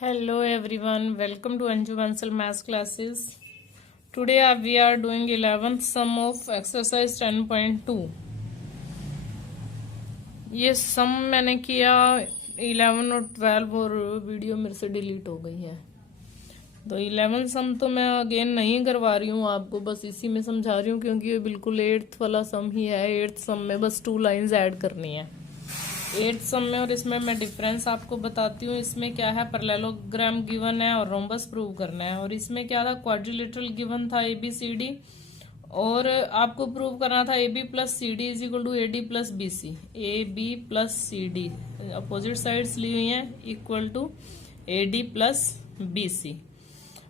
Hello everyone, welcome to Anju Bansal Maths classes. Today we are doing 11th sum of exercise 10.2. ये सम मैंने किया 11 और 12 और video मेरे से डिलीट हो गई है, तो 11 सम तो मैं अगेन नहीं करवा रही हूँ आपको, बस इसी में समझा रही हूँ क्योंकि ये बिल्कुल 8th वाला सम ही है। 8th सम में बस 2 लाइंस ऐड करनी है 8th सम में, और इसमें मैं डिफरेंस आपको बताती हूँ। इसमें क्या है, पैरेललोग्राम गिवन है और रोम्बस प्रूव करना है। और इसमें क्या था, क्वाड्रिलेटरल गिवन था ABCD, और आपको प्रूव करना था AB plus CD is equal to AD plus BC। AB plus CD opposite sides ली हुई हैं, equal to AD plus BC।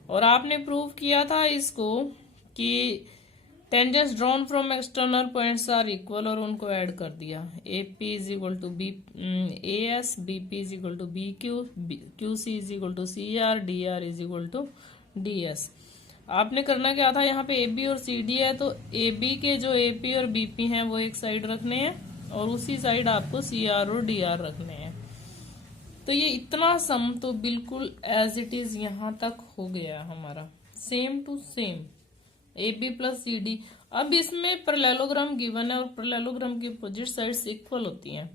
और आपने प्रूव किया था इसको कि tangents drawn from external points are equal, और उनको ऐड कर दिया। AP is equal to AS, BP is equal to BQ, QC is equal to CR, DR is equal to DS। आपने करना क्या था, यहाँ पे AB और CD है, तो AB के जो AP और BP हैं वो एक साइड रखने हैं, और उसी साइड आपको CR और DR रखने हैं। तो ये इतना सम तो बिल्कुल एज इट इज यहाँ तक हो गया हमारा, same to same AB plus CD। अब इसमें पैरेललोग्राम गिवन है और पैरेललोग्राम की अपोजिट साइड्स इक्वल होती हैं।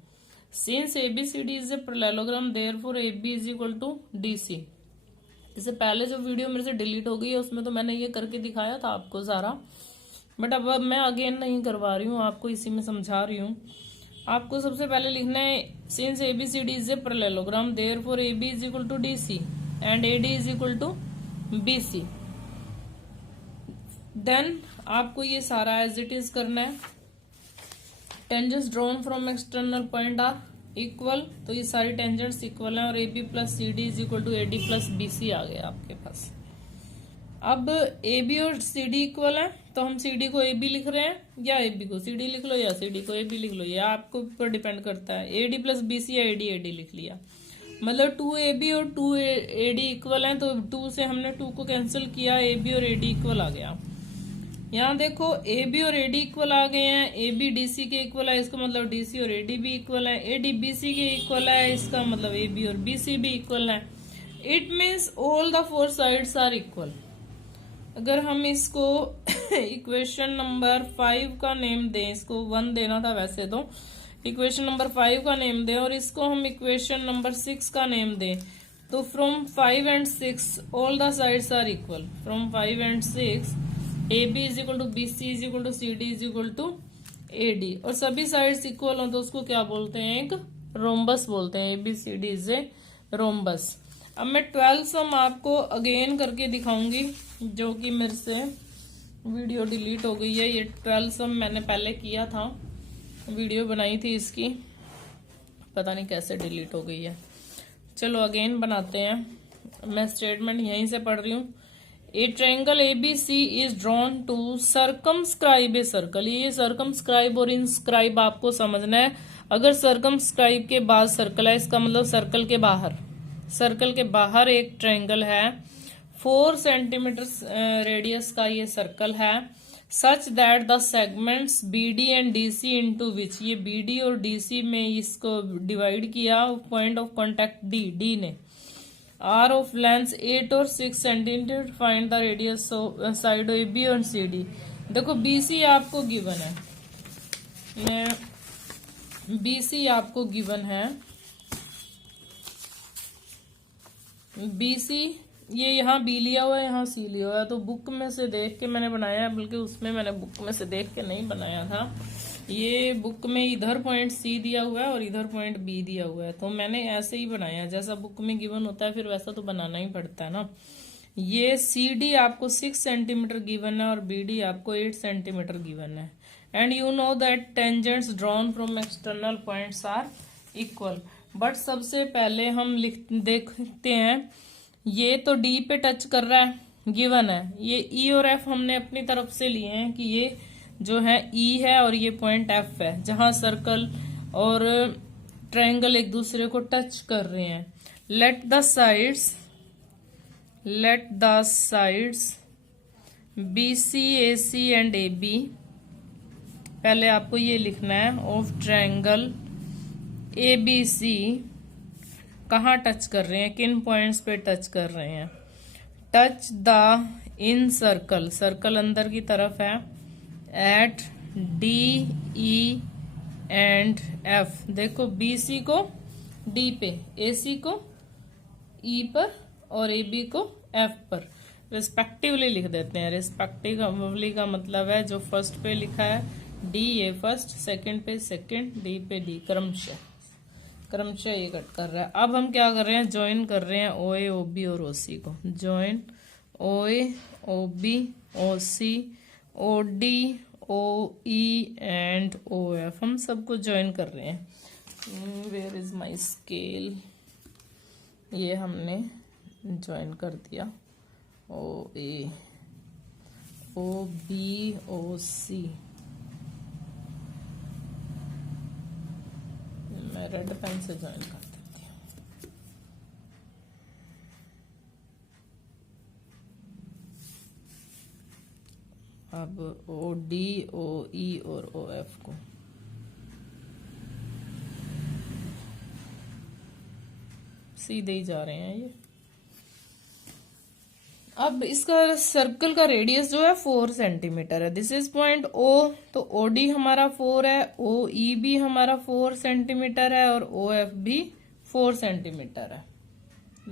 Since ABCD is a parallelogram, therefore AB is equal to DC। इससे पहले जो वीडियो मेरे से डिलीट हो गई है उसमें तो मैंने ये करके दिखाया था आपको सारा, बट अब मैं अगेन नहीं करवा रही हूँ, आपको इसी में समझा रही हूँ। आपको सबसे पहले लिखना है, since ABCD is a parallelogram, therefore AB is equal to DC and AD is equal to BC। Then आपको ये सारा एज इट इज करना है। Tangents drawn from external point are equal, तो ये सारी टेंजेंट्स इक्वल हैं, और AB plus CD is equal to AD plus BC आ गया आपके पास। अब AB और CD इक्वल है, तो हम CD को AB लिख रहे हैं, या AB को CD लिख लो, या CD को AB लिख लो, या आपको ऊपर डिपेंड करता है। AD प्लस BC या AD लिख लिया, मतलब 2AB और 2AD इक्वल है, तो 2 से हमने 2 को कैंसिल किया, AB और AD इक्वल आ गया। यहाँ देखो AB और AD इक्वल आ गए हैं, AB DC के इक्वल है, इसका मतलब DC और AD भी इक्वल है। AD BC के इक्वल है, इसका मतलब AB और BC भी इक्वल है। It means all the 4 sides are equal. अगर हम इसको इक्वेशन नंबर 5 का नेम दें, इसको 1 देना था वैसे तो, इक्वेशन नंबर 5 का नेम दें, और इसको हम इक्वेशन नंबर 6 का नेम दें, तो from 5 and 6 all the sides are equal. From 5 and 6 AB is equal to BC is equal to CD is equal to AD, और सभी साइड्स इक्वल हो तो उसको क्या बोलते हैं, एक रोम्बस बोलते हैं। ABCD is a rhombus. अब मैं 12 सम आपको अगेन करके दिखाऊंगी, जो कि मेरे से वीडियो डिलीट हो गई है। ये 12 सम मैंने पहले किया था, वीडियो बनाई थी इसकी, पता नहीं कैसे डिलीट हो गई है। चलो अगेन बनाते हैं, मैं स्टेटमेंट यहीं से पढ़ रही हूँ। A triangle ABC is drawn to circumscribe a circle. ये सर्कमस्क्राइब और इंस्क्राइब आपको समझना है। अगर सर्कमस्क्राइब के बाद सर्कल है, इसका मतलब सर्कल के बाहर एक ट्रायंगल है, 4 सेंटीमीटर रेडियस का ये सर्कल है, such that the segments BD and DC into विच, ये BD और DC में इसको डिवाइड किया, पॉइंट ऑफ कॉन्टेक्ट D ने, आर ऑफ लेंथ 8 और 6 centimetre, find the radius side AB और CD। देखो BC आपको गिवन है, BC आपको गिवन है, BC ये यहाँ B लिया हुआ है, यहाँ C लिया हुआ है, तो बुक में से देख के मैंने बनाया है, बल्कि उसमें मैंने बुक में से देख के नहीं बनाया था। ये बुक में इधर पॉइंट C दिया हुआ है और इधर पॉइंट B दिया हुआ है, तो मैंने ऐसे ही बनाया, जैसा बुक में गिवन होता है फिर वैसा तो बनाना ही पड़ता है ना। ये CD आपको 6 सेंटीमीटर गिवन है और BD आपको 8 सेंटीमीटर गिवन है, and you know that tangents drawn from external points are equal. But सबसे पहले हम देखते हैं, ये तो D पे टच कर रहा है, गिवन है। ये E और F हमने अपनी तरफ से लिए हैं कि ये जो है E है और ये पॉइंट F है, जहां सर्कल और ट्रायंगल एक दूसरे को टच कर रहे हैं। Let the sides BC, AC and AB, पहले आपको ये लिखना है, ऑफ ट्रायंगल ABC कहाँ टच कर रहे हैं, किन पॉइंट्स पे टच कर रहे हैं। Touch the incircle, circle अंदर की तरफ है, at D E and F. देखो बी सी को डी पे, ए सी को ई पर और ए बी को एफ पर रिस्पेक्टिवली लिख देते हैं। रिस्पेक्टिवली का मतलब है जो फर्स्ट पे लिखा है डी, ए फर्स्ट, सेकंड पे सेकंड, डी पे डी, क्रमशः क्रमशः ये कट कर रहा है। अब हम क्या कर रहे हैं, ज्वाइन कर रहे हैं ओ ए, ओ बी और ओ सी को। Join O A, O B, O C, O D, O E and O F. हम सबको ज्वाइन कर रहे हैं। वेयर इज माई स्केल, ये हमने ज्वाइन कर दिया। ओ ए, ओ बी, ओ सी। मैं रेड पेन से ज्वाइन कर देती हूँ। अब ओ डी, ओ ई और ओ एफ को सीधे ही जा रहे हैं ये। अब इसका सर्कल का रेडियस जो है 4 सेंटीमीटर है। दिस इज पॉइंट ओ, तो ओ डी हमारा 4 है, ओ ई भी हमारा 4 सेंटीमीटर है और ओ एफ भी 4 सेंटीमीटर है।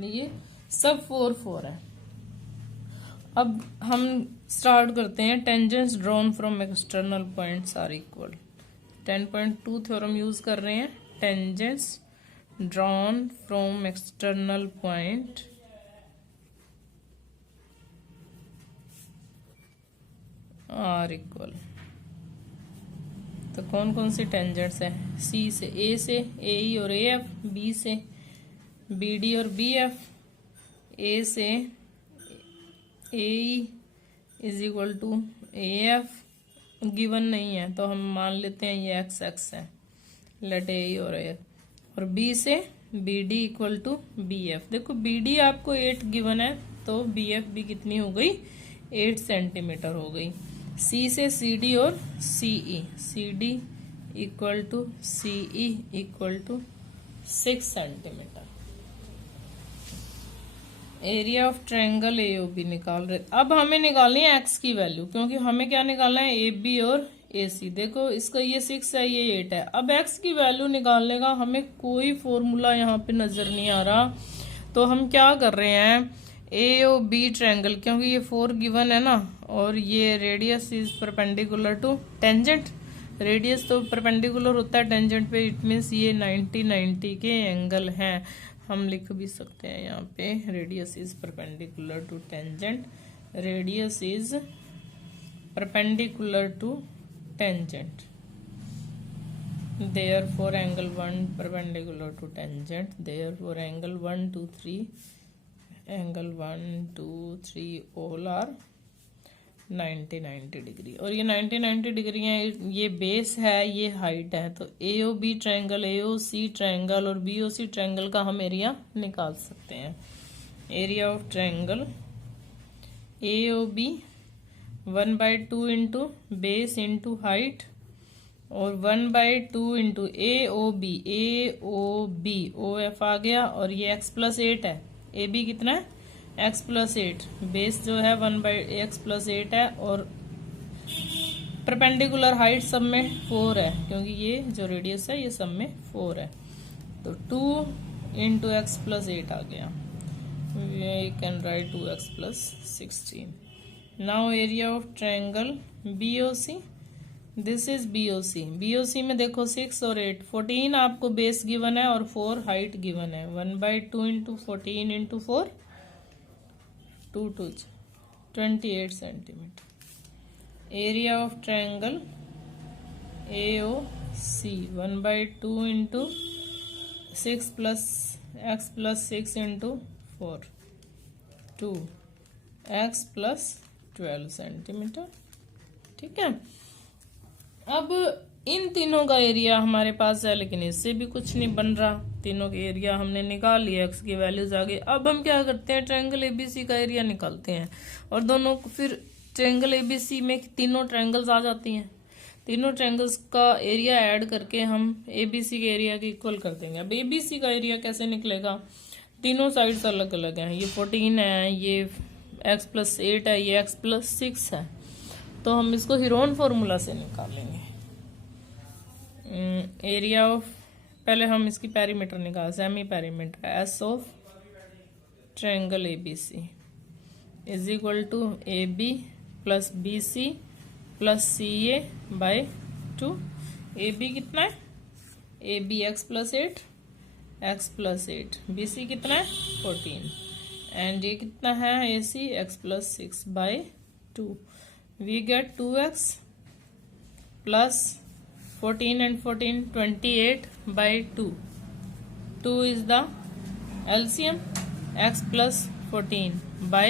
ये सब 4 4 है। अब हम स्टार्ट करते हैं। Tangents drawn from external points are equal. 10.2 theorem use कर रहे हैं। Tangents drawn from external point are equal. तो कौन कौन सी टेंजेंट्स है, सी से ए ई और ए एफ, बी से बी डी और बी एफ, ए से A E is equal to A F. Given नहीं है तो हम मान लेते हैं ये एक्स एक्स है, लेट ए ई और ए एफ। और बी से B D equal to B F. देखो बी डी आपको 8 गिवन है तो बी एफ भी कितनी हो गई, 8 सेंटीमीटर हो गई। सी से सी डी और CE, C D equal to CE equal to 6 centimetre. Area of triangle AOB निकाल रहे। अब हमें निकालनी है एक्स की वैल्यू, क्योंकि हमें क्या निकालना है, ए बी और ए सी। देखो इसका ये 6 है, ये 8 है। अब एक्स की वैल्यू निकालने का हमें कोई फॉर्मूला यहाँ पे नजर नहीं आ रहा, तो हम क्या कर रहे हैं, ए ओ बी ट्रायंगल, क्योंकि ये 4 गिवन है ना, और ये radius is perpendicular to tangent. Radius तो परपेंडिकुलर होता है टेंजेंट पे, इट मीन्स ये 90 के एंगल हैं। हम लिख भी सकते हैं यहाँ पे radius is perpendicular to tangent, radius is perpendicular to tangent, therefore angle 1 perpendicular to tangent, therefore angle 1 2 3 angle 1 2 3 all are 90 degree. और ये 90 डिग्री है, ये बेस है, ये हाइट है। तो A O B triangle, A O C triangle और B O C triangle का हम एरिया निकाल सकते हैं। Area of triangle A O B 1/2 into base into height, और 1/2 into A O B O F आ गया, और ये x प्लस 8 है। ए बी कितना है, x प्लस 8, बेस जो है 1/x प्लस 8 है, और परपेंडिकुलर हाइट सब में 4 है, क्योंकि ये जो रेडियस है ये सब में 4 है। तो 2 इंटू एक्स प्लस 8 आ गया। We can write 2x plus 16। Now area of triangle B O C, this is BOC. BOC में देखो 6 और 8, 14 आपको बेस गिवन है और 4 हाइट गिवन है। 1/2 into 14 into 4, 2 2 28 centimetre. Area of triangle A O C 1/2 into 6 plus x plus 6 into 4, 2 x plus 12 centimetre. ठीक है। अब इन तीनों का एरिया हमारे पास है, लेकिन इससे भी कुछ नहीं बन रहा। तीनों के एरिया हमने निकाल लिया, एक्स की वैल्यूज आ गई। अब हम क्या करते हैं, ट्रायंगल एबीसी का एरिया निकालते हैं, और दोनों फिर ट्रायंगल एबीसी में तीनों ट्रायंगल्स आ जाती हैं। तीनों ट्रायंगल्स का एरिया ऐड करके हम एबीसी के एरिया के इक्वल कर देंगे। अब एबीसी का एरिया कैसे निकलेगा, तीनों साइड्स अलग अलग हैं, ये 14 है, ये x+8 है, ये x+6 है, तो हम इसको हीरोन फॉर्मूला से निकालेंगे। एरिया ऑफ, पहले हम इसकी पेरीमीटर निकाल, semi perimeter S of triangle ABC is equal to AB plus BC plus CA by 2। AB कितना है, AB x+8 x+8, BC कितना है 14, एंड ये कितना है AC x+6 by 2। We get 2x plus 14 and 14 28 by 2। 2 is the LCM, x plus 14 by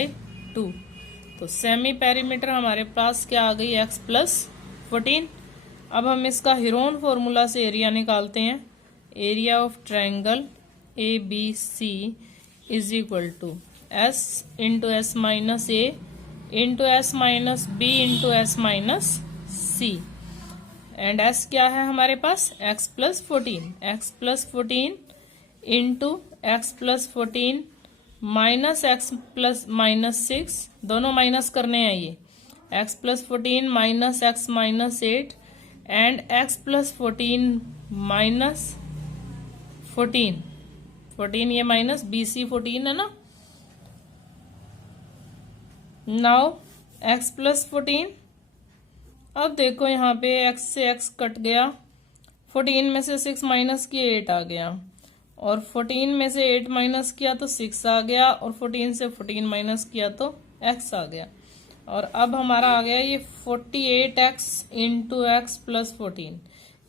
2। तो semi perimeter हमारे पास क्या आ गई, x plus 14। अब हम इसका हीरोन फॉर्मूला से एरिया निकालते हैं। Area of triangle ABC is equal to S into S minus A into S minus B into S minus C, and S क्या है हमारे पास, x plus 14, x plus 14 into x plus 14 minus x plus minus 6, दोनों minus करने हैं ये, x plus 14 minus x minus 8 and x plus 14 minus 14 ये minus BC 14 है ना। नाउ x प्लस 14, अब देखो यहाँ पे x से x कट गया, 14 में से 6 माइनस किए 8 आ गया, और 14 में से 8 माइनस किया तो 6 आ गया, और 14 से 14 माइनस किया तो x आ गया। और अब हमारा आ गया ये 48x इंटू एक्स प्लस 14।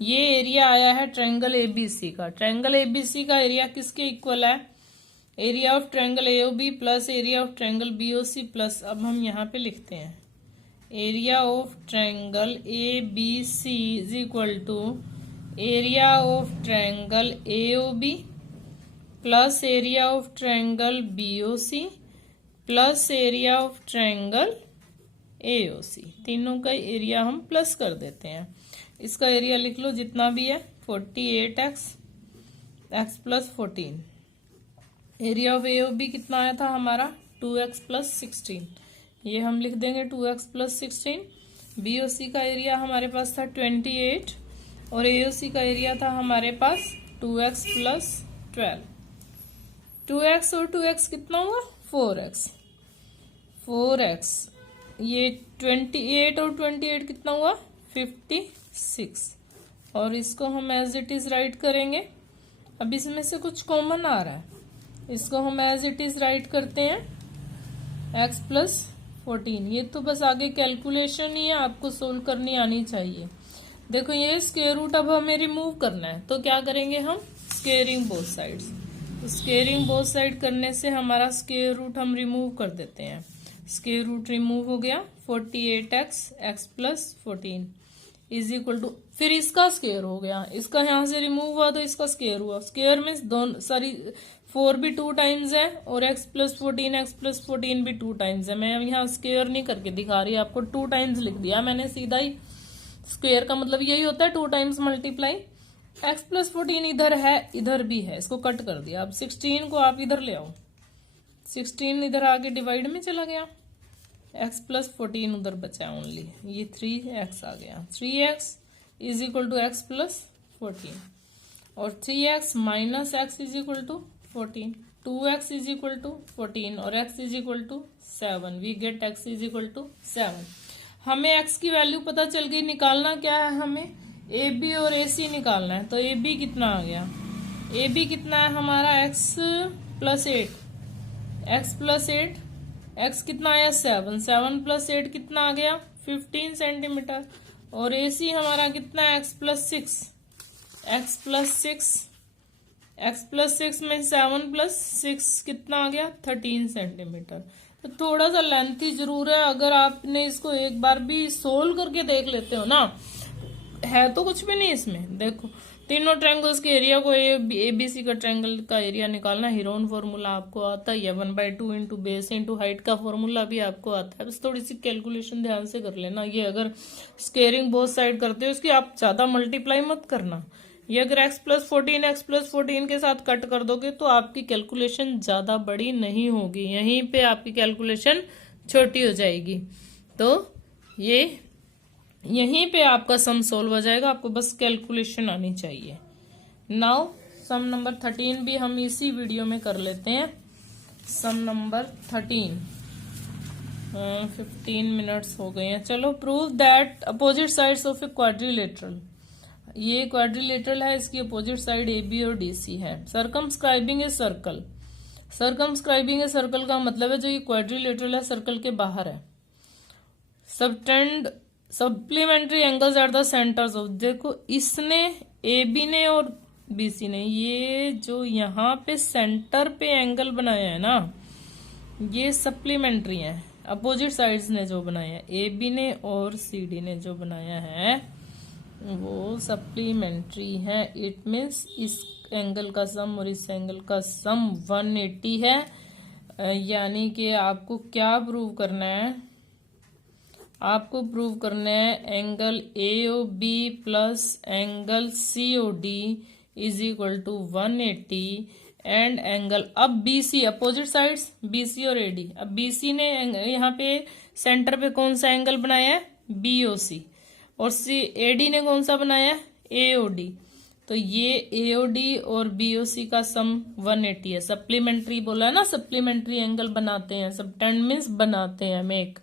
ये एरिया आया है ट्रायंगल एबीसी का। ट्रायंगल एबीसी का एरिया किसके इक्वल है, area of triangle AOB plus area of triangle BOC plus, अब हम यहाँ पे लिखते हैं area of triangle ABC is equal to area of triangle AOB plus area of triangle BOC plus area of triangle AOC। तीनों का area हम plus कर देते हैं। इसका एरिया लिख लो जितना भी है, 48x x plus 14। Area of AOB कितना आया था हमारा, 2x प्लस 16, ये हम लिख देंगे 2x प्लस 16। BOC का एरिया हमारे पास था 28 और AOC का एरिया था हमारे पास 2x प्लस 12। 2x और 2x कितना हुआ, 4x। ये 28 और 28 कितना हुआ, 56, और इसको हम एज इट इज राइट करेंगे। अब इसमें से कुछ कॉमन आ रहा है, इसको हम एज इट इज राइट करते हैं x प्लस 14। ये तो बस आगे कैलकुलेशन ही है, आपको सोल्व करनी आनी चाहिए। देखो ये स्क्वायर रूट अब हमें रिमूव करना है, तो क्या करेंगे हम, स्क्वेयरिंग बोथ साइड्स। तो स्क्वेयरिंग बोथ साइड करने से हमारा स्क्वायर रूट हम रिमूव कर देते हैं। स्क्वायर रूट रिमूव हो गया, 48x x plus 14 is equal to, फिर इसका स्क्वायर हो गया, इसका यहाँ से रिमूव हुआ तो इसका स्क्वायर हुआ। स्क्वायर मीन्स दोनों सारी 4 भी 2 टाइम्स है और x प्लस 14 भी 2 टाइम्स है। मैं यहाँ स्क्वायर नहीं करके दिखा रही, आपको 2 टाइम्स लिख दिया मैंने सीधा ही। स्क्वायर का मतलब यही होता है 2 टाइम्स मल्टीप्लाई। x प्लस 14 इधर है, इधर भी है, इसको कट कर दिया। अब 16 को आप इधर ले आओ, 16 इधर आके डिवाइड में चला गया, x प्लस 14 उधर बचा ओनली, ये 3x आ गया। 3x is equal to x plus 14 और 3x minus x is equal to 14। 2x is equal to 14 और x is equal to 7। We get x is equal to 7। हमें x की value पता चल गई, निकालना क्या है हमें, AB और AC निकालना है। तो AB कितना आ गया, AB कितना है हमारा x plus 8, x plus 8, x कितना आया 7, 7 प्लस 8 कितना आ गया 15 सेंटीमीटर, और AC हमारा कितना है x plus 6, x plus 6, x plus 6 में 7 प्लस 6 कितना आ गया 13 सेंटीमीटर। तो थोड़ा सा लेंथी जरूर है, अगर आपने इसको एक बार भी सोल्व करके देख लेते हो ना, है तो कुछ भी नहीं इसमें। देखो तीनों ट्रायंगल्स के एरिया को ए बी सी का ट्रायंगल का एरिया निकालना। हीरोन फॉर्मूला आपको आता ही है, 1/2 इंटू बेस इंटू हाइट का फॉर्मूला भी आपको आता है। बस थोड़ी सी कैलकुलेशन ध्यान से कर लेना। ये अगर स्केयरिंग बोथ साइड करते हो इसकी आप ज्यादा मल्टीप्लाई मत करना। ये अगर x+14 के साथ कट कर दोगे तो आपकी कैलकुलेशन ज्यादा बड़ी नहीं होगी, यहीं पे आपकी कैलकुलेशन छोटी हो जाएगी। तो ये यहीं पे आपका सम सोल्व हो जाएगा, आपको बस कैलकुलेशन आनी चाहिए। नाउ सम नंबर 13 भी हम इसी वीडियो में कर लेते हैं। सम नंबर 13, 15 मिनट्स हो गए हैं। चलो, prove that opposite sides of a quadrilateral. ये क्वाड्रिलेटरल है, इसकी अपोजिट साइड ए बी और डी सी है। Circumscribing a circle. Circumscribing a circle का मतलब है जो ये क्वाड्रिलेटरल है सर्कल के बाहर है। Subtend supplementary angles at the centres of, देखो इसने ए बी ने और बी सी ने ये जो यहाँ पे सेंटर पे एंगल बनाया है ना, ये सप्लीमेंट्री है। अपोजिट साइड्स ने जो बनाया है, ए बी ने और सी डी ने जो बनाया है वो सप्लीमेंट्री है। इट मीन्स इस एंगल का सम और इस एंगल का सम 180 है। यानी कि आपको क्या प्रूव करना है, आपको प्रूव करना है angle AOB plus angle COD is equal to 180 and angle, अब BC अपोजिट साइड्स BC और AD। अब BC ने यहाँ पे सेंटर पे कौन सा एंगल बनाया है, BOC, और AD ने कौन सा बनाया है, AOD। तो ये AOD और BOC का सम 180 है। सप्लीमेंट्री बोला है ना, सप्लीमेंट्री एंगल बनाते हैं, सबटेंड मीन्स बनाते हैं, मेक।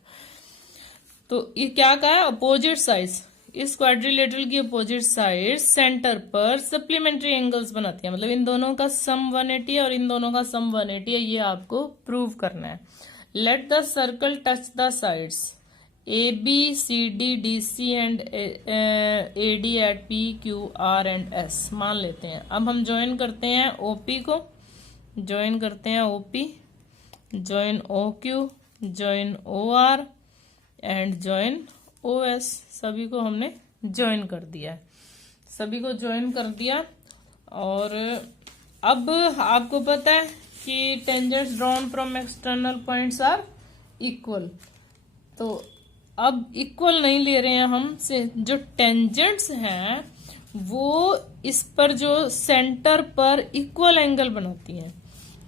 तो ये क्या कहा है, अपोजिट साइड्स, इस क्वाड्रिलेटरल की अपोजिट साइड सेंटर पर सप्लीमेंट्री एंगल्स बनाती है। मतलब इन दोनों का सम 180 है और इन दोनों का सम 180 है, ये आपको प्रूव करना है। Let the circle touch the sides AB, CD, DC and AD at P, Q, R and S मान लेते हैं। अब हम ज्वाइन करते हैं OP को, ज्वाइन करते हैं OP, join OQ, join OR and join OS। सभी को हमने ज्वाइन कर दिया है, सभी को ज्वाइन कर दिया। और अब आपको पता है कि tangents drawn from external points are equal. तो अब इक्वल नहीं ले रहे हैं हम, से जो टेंजेंट्स हैं वो इस पर जो सेंटर पर इक्वल एंगल बनाती हैं।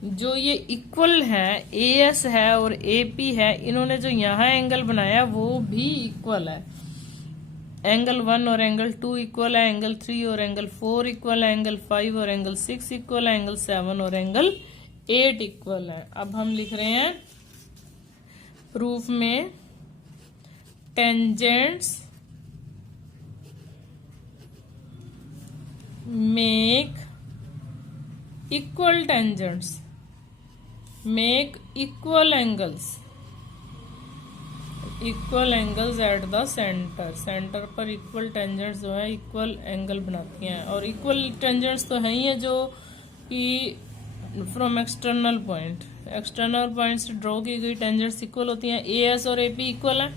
जो ये इक्वल है, AS है और AP है, इन्होंने जो यहाँ एंगल बनाया वो भी इक्वल है। एंगल 1 और एंगल 2 इक्वल है, एंगल 3 और एंगल 4 इक्वल है, एंगल 5 और एंगल 6 इक्वल है, एंगल 7 और एंगल 8 इक्वल है। अब हम लिख रहे हैं प्रूफ में, tangents make equal tangents make equal angles at the centre. Centre पर इक्वल टेंजेंट्स जो है इक्वल एंगल बनाती हैं। और इक्वल टेंजेंट्स तो है ही है जो कि फ्रॉम एक्सटर्नल पॉइंट से ड्रॉ की गई टेंजेंट्स इक्वल होती हैं। AS और AP इक्वल है,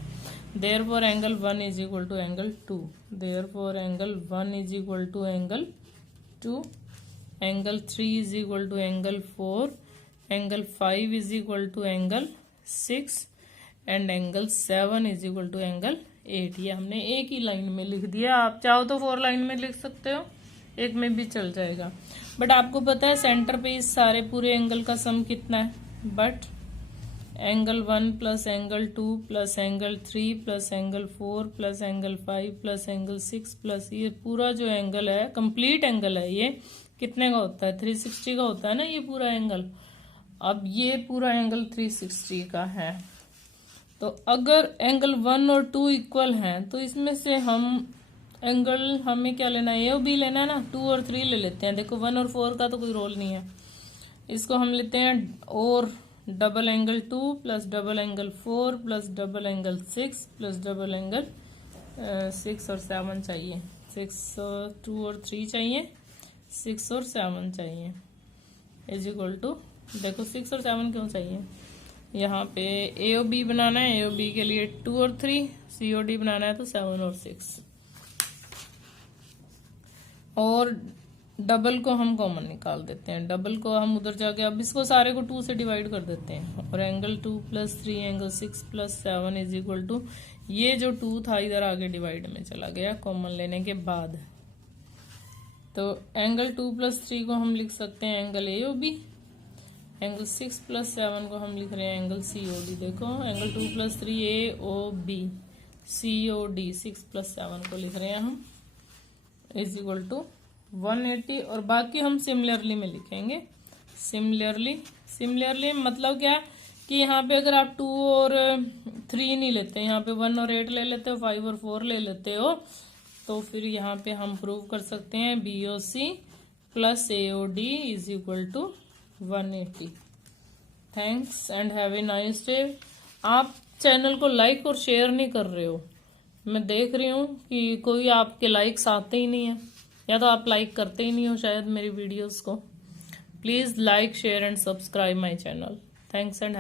therefore angle 1 is equal to angle 2, therefore angle 1 is equal to angle 2, angle 3 is equal to angle 4, angle 5 is equal to angle 6 and angle 7 is equal to angle 8। ये हमने एक ही line में लिख दिया, आप चाहो तो 4 लाइन में लिख सकते हो, एक में भी चल जाएगा। बट आपको पता है सेंटर पे इस सारे पूरे एंगल का सम कितना है, but angle 1 plus angle 2 plus angle 3 plus angle 4 plus angle 5 plus angle 6 plus ये पूरा जो एंगल है, कंप्लीट एंगल है, ये कितने का होता है, 360 का होता है ना ये पूरा एंगल। अब ये पूरा एंगल 360 का है। तो अगर एंगल 1 और 2 इक्वल हैं तो इसमें से हम एंगल, हमें क्या लेना है, A और B लेना है ना, 2 और 3 ले लेते हैं। देखो 1 और 4 का तो कोई रोल नहीं है, इसको हम लेते हैं और double angle 2 plus double angle 4 plus double angle 6 plus double angle 6 और 7 चाहिए, 6 और 2 और 3 चाहिए, 6 और 7 चाहिए, इज इक्वल टू, देखो 6 और 7 क्यों चाहिए, यहाँ पे AOB बनाना है, AOB के लिए 2 और 3, COD बनाना है तो 7 और 6। और डबल को हम कॉमन निकाल देते हैं। डबल को हम उधर जाके अब इसको सारे को 2 से डिवाइड कर देते हैं और angle 2 + 3 angle 6 + 7 is equal to, ये जो 2 था इधर आगे डिवाइड में चला गया कॉमन लेने के बाद। तो एंगल 2 + 3 को हम लिख सकते हैं एंगल AOB, एंगल 6 + 7 को हम लिख रहे हैं एंगल COD। देखो एंगल 2 + 3 AOB, COD 6 + 7 को लिख रहे हैं हम इज इक्वल टू 180। और बाकी हम सिमिलरली में लिखेंगे। सिमिलरली मतलब क्या कि यहाँ पे अगर आप 2 और 3 नहीं लेते, यहाँ पे 1 और 8 ले लेते हो, 5 और 4 ले लेते हो, तो फिर यहाँ पे हम प्रूव कर सकते हैं BOC + AOD is equal to 180। Thanks and have a nice day. आप चैनल को लाइक और शेयर नहीं कर रहे हो, मैं देख रही हूँ कि कोई आपके लाइक्स आते ही नहीं है, या तो आप लाइक करते ही नहीं हो शायद मेरी वीडियोस को। Please like share and subscribe my channel. Thanks and